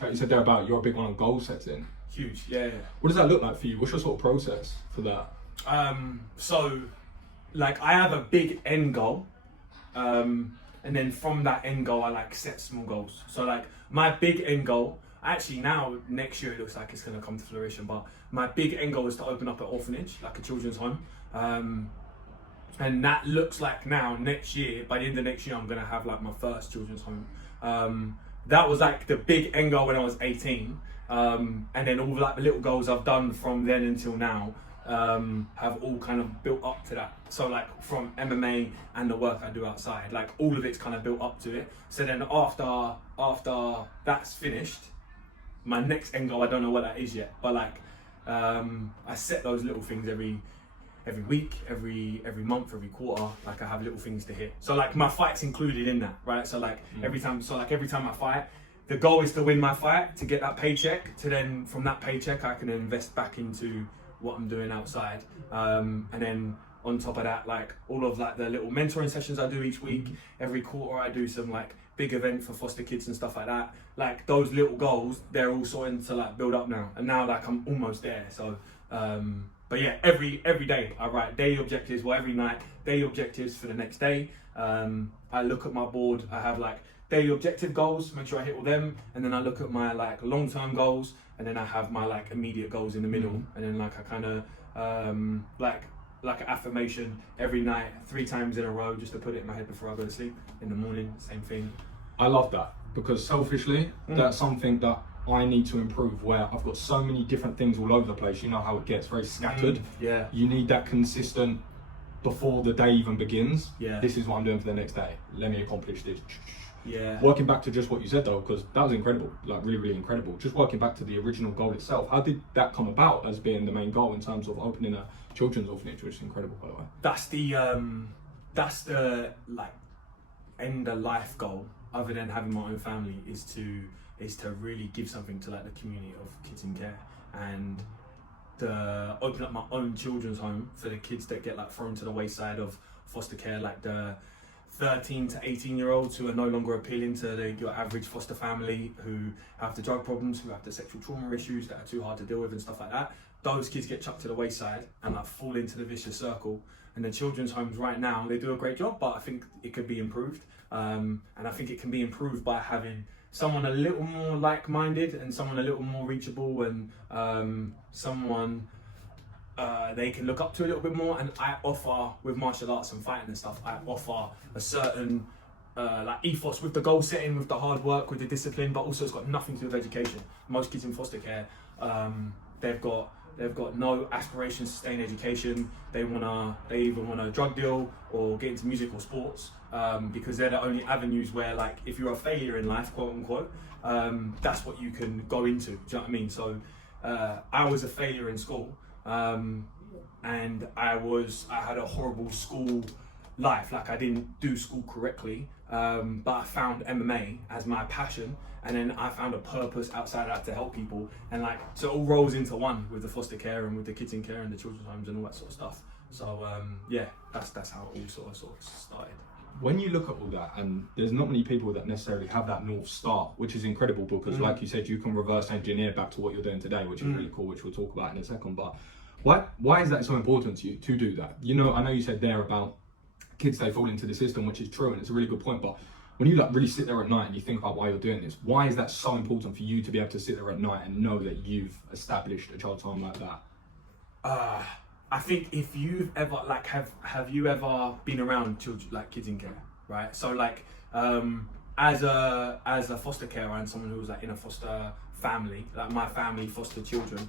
Like you said there about you're a big one on goal setting. Huge, yeah. What does that look like for you? What's your sort of process for that? So, like, I have a big end goal, and then from that end goal, I like set small goals. So, like, my big end goal, actually now next year it looks like it's gonna come to fruition. But my big end goal is to open up an orphanage, like a children's home, and that looks like now next year. By the end of next year, I'm gonna have like my first children's home. That was like the big end goal when I was 18. And then all like the little goals I've done from then until now have all kind of built up to that. So like from MMA and the work I do outside, like all of it's kind of built up to it. So then after that's finished, my next end goal, I don't know what that is yet, but like I set those little things every week, every month, every quarter. Like I have little things to hit. So like my fight's included in that, right? So like every time I fight, the goal is to win my fight, to get that paycheck, to then from that paycheck I can invest back into what I'm doing outside. And then on top of that, like all of like the little mentoring sessions I do each week, every quarter I do some like big event for foster kids and stuff like that. Like those little goals, they're all starting to like build up now. And now like I'm almost there. So but yeah, every day I write daily objectives, well every night, daily objectives for the next day. I look at my board, I have like daily objective goals, make sure I hit all them, and then I look at my like long-term goals, and then I have my like immediate goals in the middle, and then like I kind of like an affirmation every night, 3 times in a row, just to put it in my head before I go to sleep. In the morning, same thing. I love that, because selfishly, that's something that I need to improve, where I've got so many different things all over the place. You know how it gets very scattered. Yeah. You need that consistent before the day even begins. Yeah. This is what I'm doing for the next day. Let me accomplish this. Yeah. Working back to just what you said though, because that was incredible, like really, really incredible. Just working back to the original goal itself, how did that come about as being the main goal in terms of opening a children's orphanage, which is incredible, by the way? That's the like end of life goal, other than having my own family, is to really give something to like the community of kids in care, and to open up my own children's home for the kids that get like thrown to the wayside of foster care, like the 13 to 18 year olds who are no longer appealing to your average foster family, who have the drug problems, who have the sexual trauma issues that are too hard to deal with and stuff like that. Those kids get chucked to the wayside and like fall into the vicious circle. And the children's homes right now, they do a great job, but I think it could be improved. And I think it can be improved by having someone a little more like-minded and someone a little more reachable, and someone they can look up to a little bit more. And I offer, with martial arts and fighting and stuff, I offer a certain like ethos with the goal setting, with the hard work, with the discipline, but also it's got nothing to do with education. Most kids in foster care, they've got no aspirations to stay in education. They either want a drug deal or get into music or sports, because they're the only avenues where, like, if you're a failure in life, quote unquote, that's what you can go into. Do you know what I mean? So I was a failure in school. And I had a horrible school life. Like I didn't do school correctly, but I found MMA as my passion, and then I found a purpose outside that to help people, and like so it all rolls into one with the foster care and with the kids in care and the children's homes and all that sort of stuff. So yeah, that's how it all sort of started. When you look at all that, and there's not many people that necessarily have that North Star, which is incredible, because like you said, you can reverse engineer back to what you're doing today, which is really cool, which we'll talk about in a second. But why is that so important to you to do that? You know, I know you said there about kids, they fall into the system, which is true, and it's a really good point. But when you like really sit there at night and you think about why you're doing this, why is that so important for you to be able to sit there at night and know that you've established a child's home like that? I think if you've ever like have you ever been around children, like kids in care, right? So like as a foster carer and someone who was like in a foster family, like my family foster children,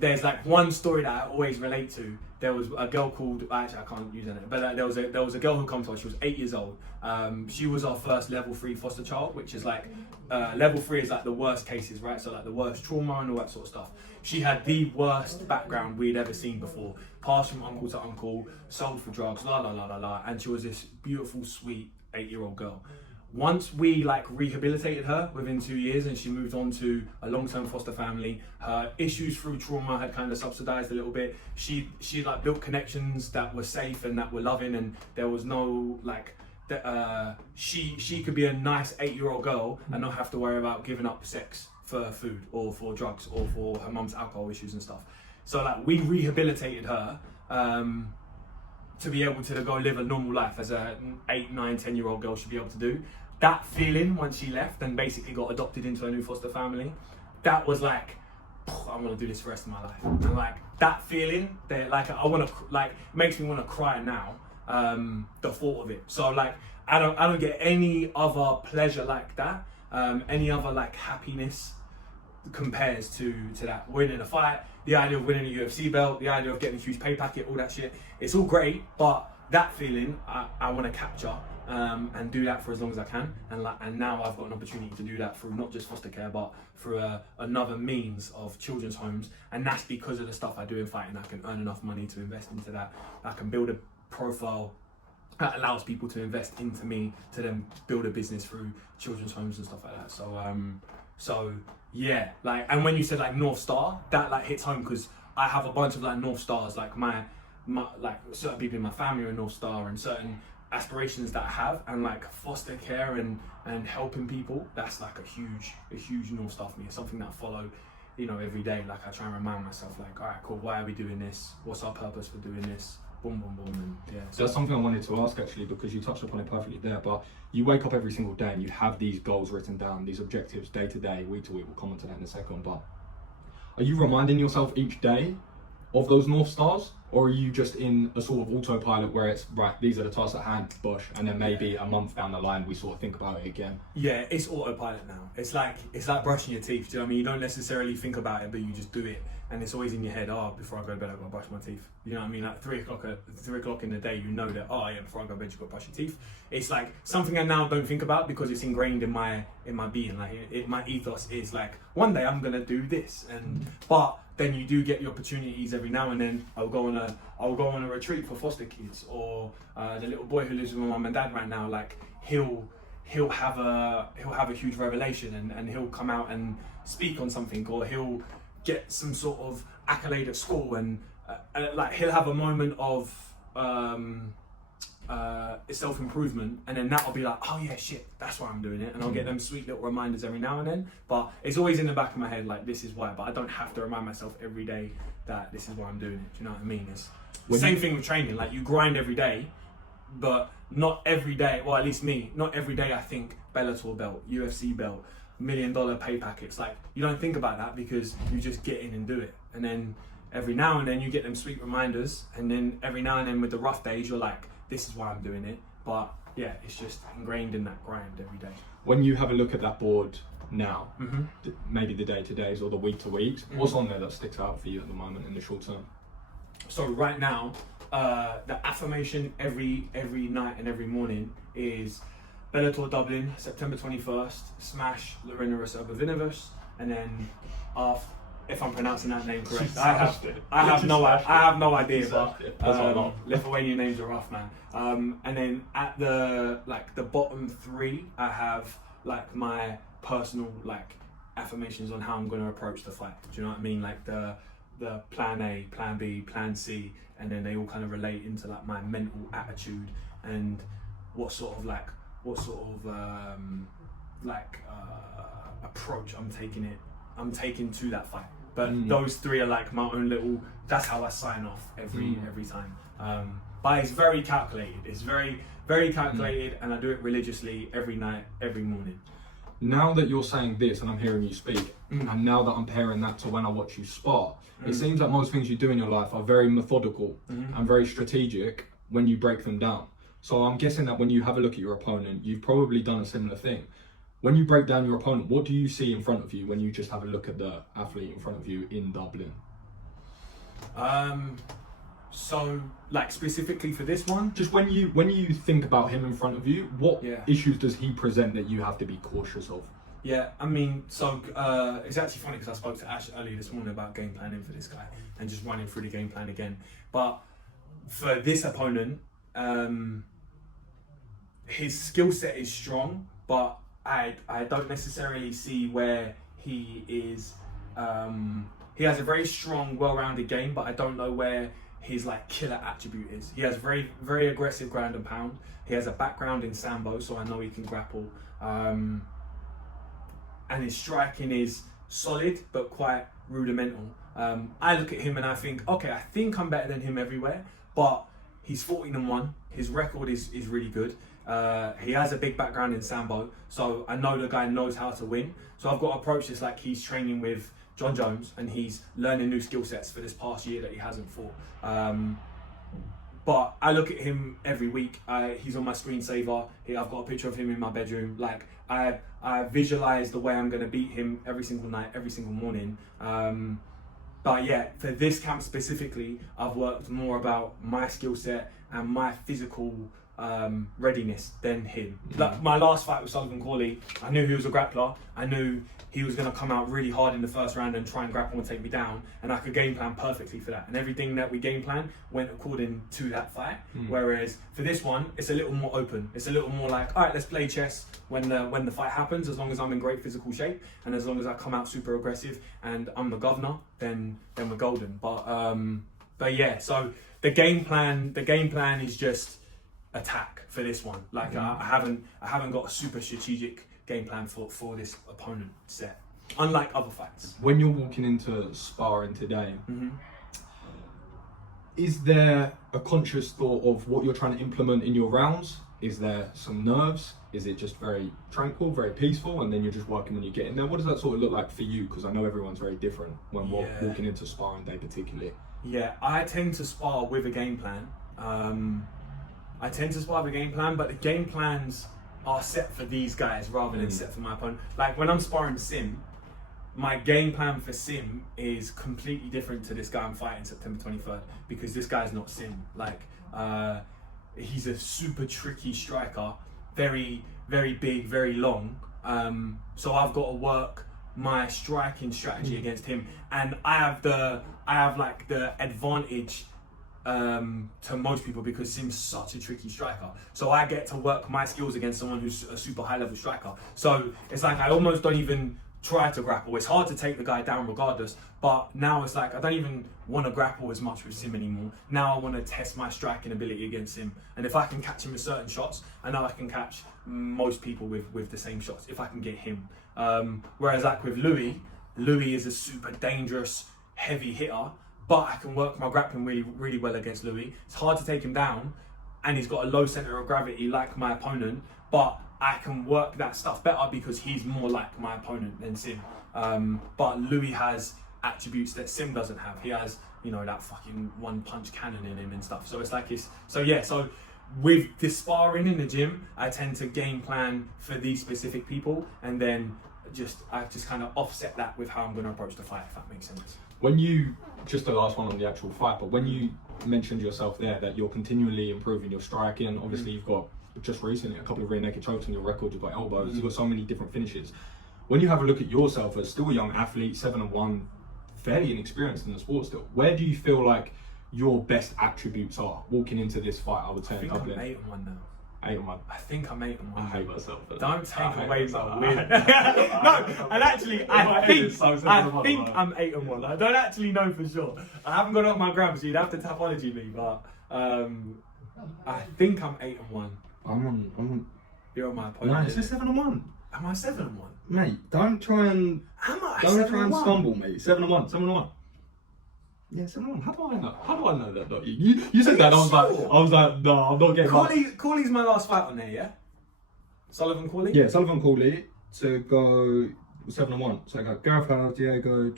there's like one story that I always relate to. There was a girl called, actually I can't use her name, but there was a girl who come to us. She was 8 years old. She was our first level 3 foster child, which is like level 3 is like the worst cases, right? So like the worst trauma and all that sort of stuff. She had the worst background we'd ever seen before. Passed from uncle to uncle, sold for drugs, la la la la la, and she was this beautiful, sweet 8-year-old girl. Once we like rehabilitated her within 2 years and she moved on to a long-term foster family, her issues through trauma had kind of subsidized a little bit. She like built connections that were safe and that were loving, and there was no like she could be a nice 8-year-old girl and not have to worry about giving up sex for food or for drugs or for her mum's alcohol issues and stuff. So like we rehabilitated her to be able to go live a normal life as a 8, 9, 10-year-old girl should be able to do. That feeling once she left and basically got adopted into a new foster family, that was like, I want to do this for the rest of my life. And like that feeling, that like I want to like makes me want to cry now. The thought of it. So like I don't get any other pleasure like that. Any other like happiness compares to that. Winning a fight, the idea of winning a UFC belt, the idea of getting a huge pay packet, all that shit. It's all great, but that feeling I want to capture and do that for as long as I can. And now I've got an opportunity to do that through not just foster care, but through another means of children's homes. And that's because of the stuff I do in fighting. I can earn enough money to invest into that. I can build a profile that allows people to invest into me to then build a business through children's homes and stuff like that. So yeah, like, and when you said like North Star, that like hits home because I have a bunch of like North Stars, like my like certain people in my family are North Star and certain aspirations that I have, and like foster care and helping people, that's like a huge North Star for me. It's something that I follow, you know, every day. Like I try and remind myself like, all right, cool, why are we doing this? What's our purpose for doing this? Boom, boom, boom, and yeah. So that's something I wanted to ask actually, because you touched upon it perfectly there, but you wake up every single day and you have these goals written down, these objectives day to day, week to week. We'll comment on that in a second, but are you reminding yourself each day of those North Stars, or are you just in a sort of autopilot where it's right, these are the tasks at hand, bush, and then maybe a month down the line we sort of think about it again? Yeah, it's autopilot now. It's like brushing your teeth. Do you know what I mean? You don't necessarily think about it, but you just do it, and it's always in your head. Oh, before I go to bed, I've got to brush my teeth. You know what I mean? Like 3 o'clock in the day, you know that. Oh yeah, before I go to bed, you've got to brush your teeth. It's like something I now don't think about because it's ingrained in my being. Like my ethos is like, one day I'm gonna do this, but then you do get the opportunities every now and then. I'll go on a retreat for foster kids, or the little boy who lives with my mum and dad right now. Like he'll have a huge revelation and he'll come out and speak on something, or he'll get some sort of accolade at school, and like he'll have a moment of self-improvement, and then that'll be like, oh yeah, shit, that's why I'm doing it, and I'll get them sweet little reminders every now and then. But it's always in the back of my head, like, this is why. But I don't have to remind myself every day that this is why I'm doing it. Do you know what I mean? It's the same thing with training. Like, you grind every day, but not every day, well, at least me, not every day I think Bellator belt, UFC belt, $1 million pay packets. Like, you don't think about that because you just get in and do it. And then every now and then you get them sweet reminders, and then every now and then with the rough days, you're like, this is why I'm doing it. But yeah, it's just ingrained in that grind every day. When you have a look at that board now, maybe the day-to-days or the week-to-weeks, what's on there that sticks out for you at the moment in the short term? So right now, the affirmation every night and every morning is Bellator Dublin, September 21st, smash Larinaris Obervinivus, and then after, if I'm pronouncing that name correct, I have no idea, but Lithuanian names are rough, man. And then at the bottom 3, I have like my personal like affirmations on how I'm going to approach the fight. Do you know what I mean? Like the plan A, plan B, plan C, and then they all kind of relate into like my mental attitude and what sort of approach I'm taking to that fight. But those 3 are like my own little, that's how I sign off every time. But it's very calculated. It's very, very calculated, and I do it religiously every night, every morning. Now that you're saying this and I'm hearing you speak, and now that I'm pairing that to when I watch you spar, it seems like most things you do in your life are very methodical and very strategic when you break them down. So I'm guessing that when you have a look at your opponent, you've probably done a similar thing. When you break down your opponent, what do you see in front of you when you just have a look at the athlete in front of you in Dublin? So like specifically for this one, just when you think about him in front of you, what issues does he present that you have to be cautious of? Yeah, I mean, so it's actually funny because I spoke to Ash earlier this morning about game planning for this guy and just running through the game plan again. But for this opponent, his skill set is strong, but I don't necessarily see where he is. He has a very strong, well-rounded game, but I don't know where his like killer attribute is. He has very, very aggressive ground and pound. He has a background in sambo, so I know he can grapple. And his striking is solid but quite rudimental. I look at him and I think, okay, I think I'm better than him everywhere, but he's 14-1. His record is really good. He has a big background in sambo, so I know the guy knows how to win. So I've got to approach this like he's training with John Jones and he's learning new skill sets for this past year that he hasn't fought. But I look at him every week. He's on my screensaver. I've got a picture of him in my bedroom. Like I visualize the way I'm going to beat him every single night, every single morning. But yeah, for this camp specifically, I've worked more about my skill set and my physical readiness than him. Like my last fight with Sullivan Corley, I knew he was a grappler. I knew he was going to come out really hard in the first round and try and grapple and take me down, and I could game plan perfectly for that. And everything that we game plan went according to that fight. Whereas for this one, it's a little more open. It's a little more like, all right, let's play chess when the fight happens. As long as I'm in great physical shape and as long as I come out super aggressive and I'm the governor, then we're golden. But yeah, so the game plan is just attack for this one. Like I haven't got a super strategic game plan for this opponent set, unlike other fights. When you're walking into sparring today, is there a conscious thought of what you're trying to implement in your rounds? Is there some nerves? Is it just very tranquil, very peaceful, and then you're just working when you get in there? What does that sort of look like for you? Because I know everyone's very different when walking into sparring day particularly. Yeah, I tend to spar with a game plan. But the game plans are set for these guys rather than set for my opponent. Like when I'm sparring Sim, my game plan for Sim is completely different to this guy I'm fighting September 23rd, because this guy's not Sim. Like he's a super tricky striker, very, very big, very long. So I've got to work my striking strategy against him, and I have like the advantage to most people because Sim's such a tricky striker. So I get to work my skills against someone who's a super high level striker. So it's like I almost don't even try to grapple. It's hard to take the guy down regardless, but now it's like I don't even want to grapple as much with Sim anymore. Now I want to test my striking ability against him, and if I can catch him with certain shots, I know I can catch most people with the same shots if I can get him. Whereas like with Louis is a super dangerous heavy hitter, but I can work my grappling really, really well against Louis. It's hard to take him down, and he's got a low center of gravity like my opponent, but I can work that stuff better because he's more like my opponent than Sim. But Louis has attributes that Sim doesn't have. He has, that fucking one punch cannon in him and stuff. So it's like so with the sparring in the gym, I tend to game plan for these specific people, and then I just kind of offset that with how I'm going to approach the fight, if that makes sense. When you, just the last one on the actual fight, but when you mentioned yourself there that you're continually improving your striking, obviously you've got just recently a couple of rear naked chokes on your record, you've got elbows, you've got so many different finishes. When you have a look at yourself as still a young athlete, 7-1, fairly inexperienced in the sport still, where do you feel like your best attributes are walking into this fight? I would say in Dublin. I'm 8-1 now. 8-1. I think I'm 8-1. I hate myself. Don't take away my win. No, and actually, I think I'm 8-1. I don't actually know for sure. I haven't got it on my gram, so you'd have to tapology me. But I think I'm 8-1. I'm on. You're on my opponent. No, it says 7-1. Am I 7-1? Mate, don't try and stumble, mate. 7-1. Yeah, 7-1. How do I know? How do I know that? Not you. You said that. I was like, no, I'm not getting. Corley's my last fight on there, yeah. Sullivan Corley. Yeah, Sullivan Corley to go 7-1. So I got Gareth Howard, Diego,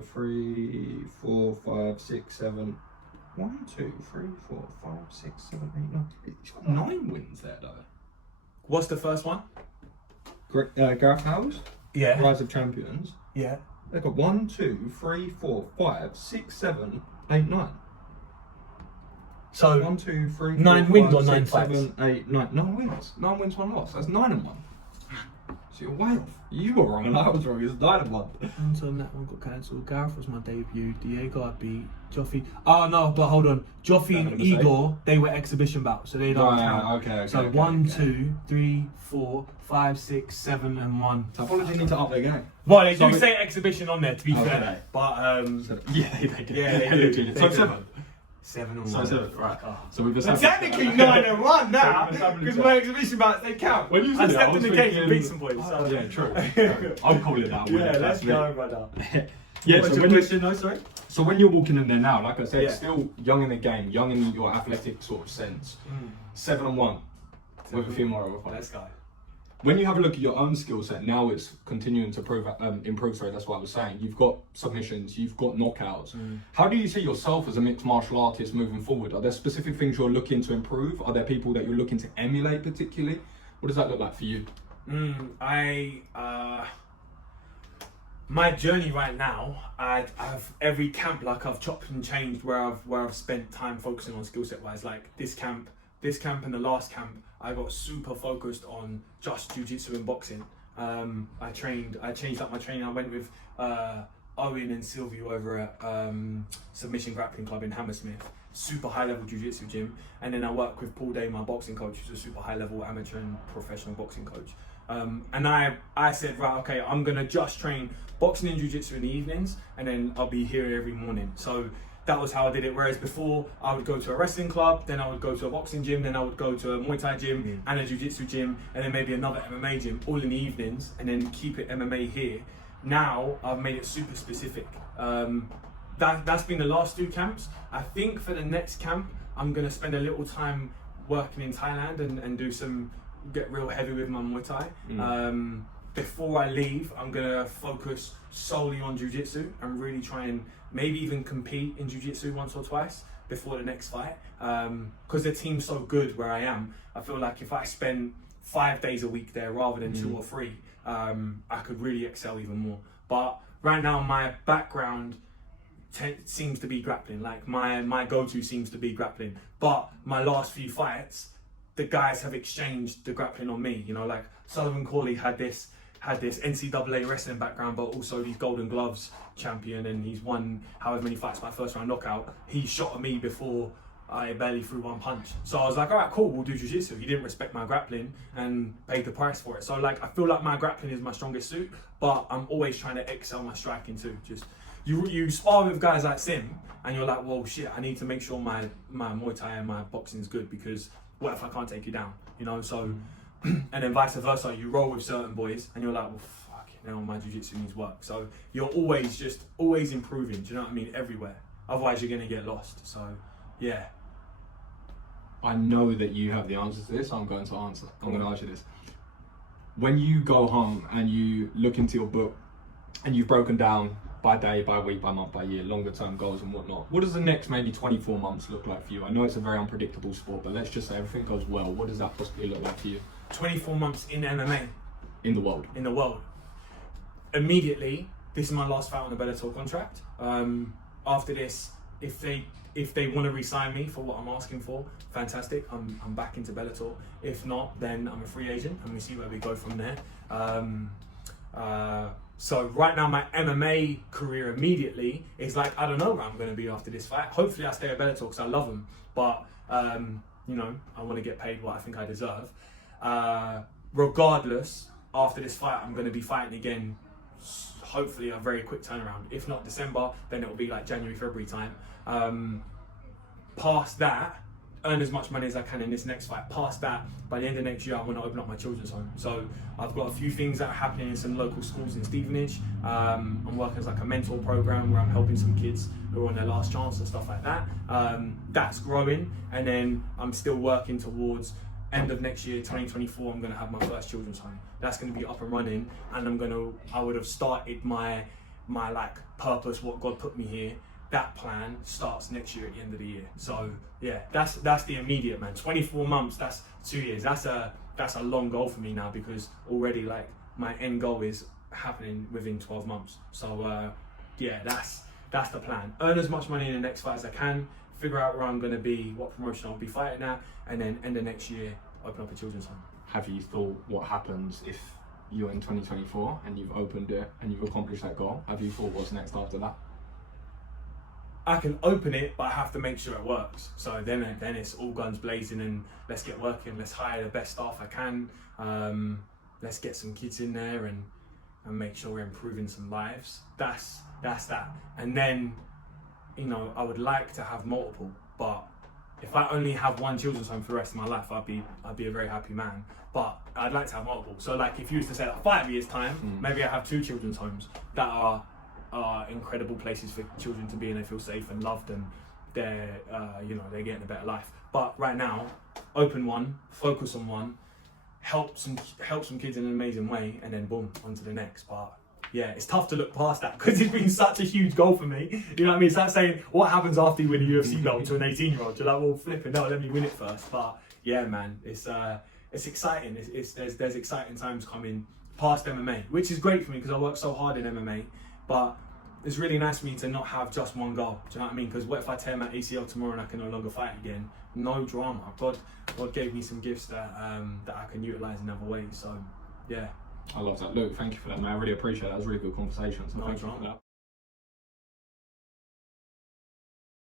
3, 4, 5, 6, 7. 1, 2, 3, 4, 5, 6, 7, 8, 9. He's got 9 wins there though. What's the first one? Gareth Howard. Yeah. Rise of Champions. Yeah. They've got 1, 2, 3, 4, 5, 6, 7, 8, 9. So 1, 2, 3, 4, 9 wins 5, or 9 6, fights? 7, 8, 9. 9 wins. 9 wins, 1 loss. That's 9-1. So you're way off. You were wrong and I was wrong. It's 9-1. So that one got cancelled. Gareth was my debut. Diego I beat. Joffy. Oh no, but hold on. Joffy and Igor, they were exhibition bouts, so they don't count. Okay. So 1, 2, 3, 4, 5, 6, 7, and 1. Apologies need to up their game. Well, they do say exhibition on there, to be fair. But yeah, they do. Yeah, they do. So 7. 7-1. So 7, right. Oh. So we've So established technically 9-1 now, established because that. my exhibition bouts, they count. When you I said that, I stepped in was the cage and thinking- beat some boys. So. Yeah, true. I'll call it that. Yeah, let's go, brother. Yeah, What's so your when, question? No, sorry? so when you're walking in there now, like I said, Yeah. still young in the game, young in your athletic sort of sense. 7-1 with a female over fight. Let's go. When you have a look at your own skill set, now it's continuing to improve. Sorry, that's what I was saying. You've got submissions, you've got knockouts. How do you see yourself as a mixed martial artist moving forward? Are there specific things you're looking to improve? Are there people that you're looking to emulate particularly? What does that look like for you? My journey right now, I've every camp, like I've chopped and changed where I've spent time focusing on skill set wise. Like this camp and the last camp, I got super focused on just jiu-jitsu and boxing. I changed up my training. I went with Owen and Silvio over at Submission Grappling Club in Hammersmith. Super high level jiu-jitsu gym. And then I work with Paul Day, my boxing coach, who's a super high level amateur and professional boxing coach. And I said, right, okay, I'm gonna just train boxing and jiu-jitsu in the evenings, and then I'll be here every morning. So that was how I did it. Whereas before, I would go to a wrestling club, then I would go to a boxing gym, then I would go to a Muay Thai gym and a jiu-jitsu gym, and then maybe another MMA gym, all in the evenings, and then keep it MMA here. Now I've made it super specific. That's been the last 2 camps. I think for the next camp, I'm gonna spend a little time working in Thailand and get real heavy with my Muay Thai. Before I leave, I'm gonna focus solely on jiu-jitsu and really try and maybe even compete in jiu-jitsu once or twice before the next fight. Because the team's so good where I am, I feel like if I spend 5 days a week there rather than 2 or 3, I could really excel even more. But right now, my background seems to be grappling. Like my go-to seems to be grappling. But my last few fights, the guys have exchanged the grappling on me. You know, like Sullivan Corley had this NCAA wrestling background, but also these Golden Gloves champion, and he's won however many fights by first round knockout. He shot at me before I barely threw one punch. So I was like, all right, cool, we'll do jiu-jitsu. He didn't respect my grappling and paid the price for it. So like, I feel like my grappling is my strongest suit, but I'm always trying to excel my striking too. Just you spar with guys like Sim, and you're like, well, shit, I need to make sure my Muay Thai and my boxing is good, because what if I can't take you down? You know, so. And then vice versa, you roll with certain boys and you're like, well, fuck it, now my jiu-jitsu needs work. So you're always improving, do you know what I mean, everywhere. Otherwise you're gonna get lost, so yeah. I know that you have the answer to this, so I'm going to answer. I'm going to ask you this. When you go home and you look into your book and you've broken down by day, by week, by month, by year, longer term goals and whatnot, what does the next maybe 24 months look like for you? I know it's a very unpredictable sport, but let's just say everything goes well. What does that possibly look like for you? 24 months in MMA. In the world. In the world. Immediately, this is my last fight on the Bellator contract. After this, if they want to re-sign me for what I'm asking for, fantastic. I'm back into Bellator. If not, then I'm a free agent and we see where we go from there. So right now my MMA career immediately is like, I don't know where I'm going to be after this fight. Hopefully I stay at Bellator because I love them. But, you know, I want to get paid what I think I deserve. Regardless, after this fight, I'm going to be fighting again, hopefully a very quick turnaround. If not December, then it will be like January, February time. Past that, earn as much money as I can in this next fight. Past that, by the end of next year, I want to open up my children's home. So I've got a few things that are happening in some local schools in Stevenage. I'm working as like a mentor program where I'm helping some kids who are on their last chance and stuff like that. That's growing, and then I'm still working towards end of next year, 2024, I'm going to have my first children's home. That's going to be up and running, and I would have started my like purpose, what God put me here. That plan starts next year at the end of the year. So yeah, that's the immediate, man. 24 months, that's 2 years. That's a long goal for me now, because already like my end goal is happening within 12 months. So yeah, that's the plan. Earn as much money in the next fight as I can, figure out where I'm going to be, what promotion I'll be fighting at, and then end of next year, open up a children's home. Have you thought what happens if you're in 2024 and you've opened it and you've accomplished that goal? Have you thought what's next after that? I can open it, but I have to make sure it works. So then it's all guns blazing and let's get working. Let's hire the best staff I can. Let's get some kids in there and make sure we're improving some lives. That's that. And then, you know, I would like to have multiple, but if I only have one children's home for the rest of my life, I'd be a very happy man. But I'd like to have multiple. So like, if you was to say like 5 years time, maybe I have 2 children's homes that are incredible places for children to be, and they feel safe and loved, and they're they're getting a better life. But right now, open one, focus on one, help some kids in an amazing way, and then boom, on to the next. But yeah, it's tough to look past that because it's been such a huge goal for me. You know what I mean? It's like saying, what happens after you win a UFC belt to an 18-year-old? You're like, well, flipping, no, let me win it first. But yeah, man, it's exciting. There's exciting times coming past MMA, which is great for me because I work so hard in MMA. But it's really nice for me to not have just one goal. Do you know what I mean? Because what if I tear my ACL tomorrow and I can no longer fight again? No drama. God gave me some gifts that I can utilize in other ways. So yeah. I love that. Look, thank you for that, man. I really appreciate that. It was a really good conversation. So No thank you for drama. that.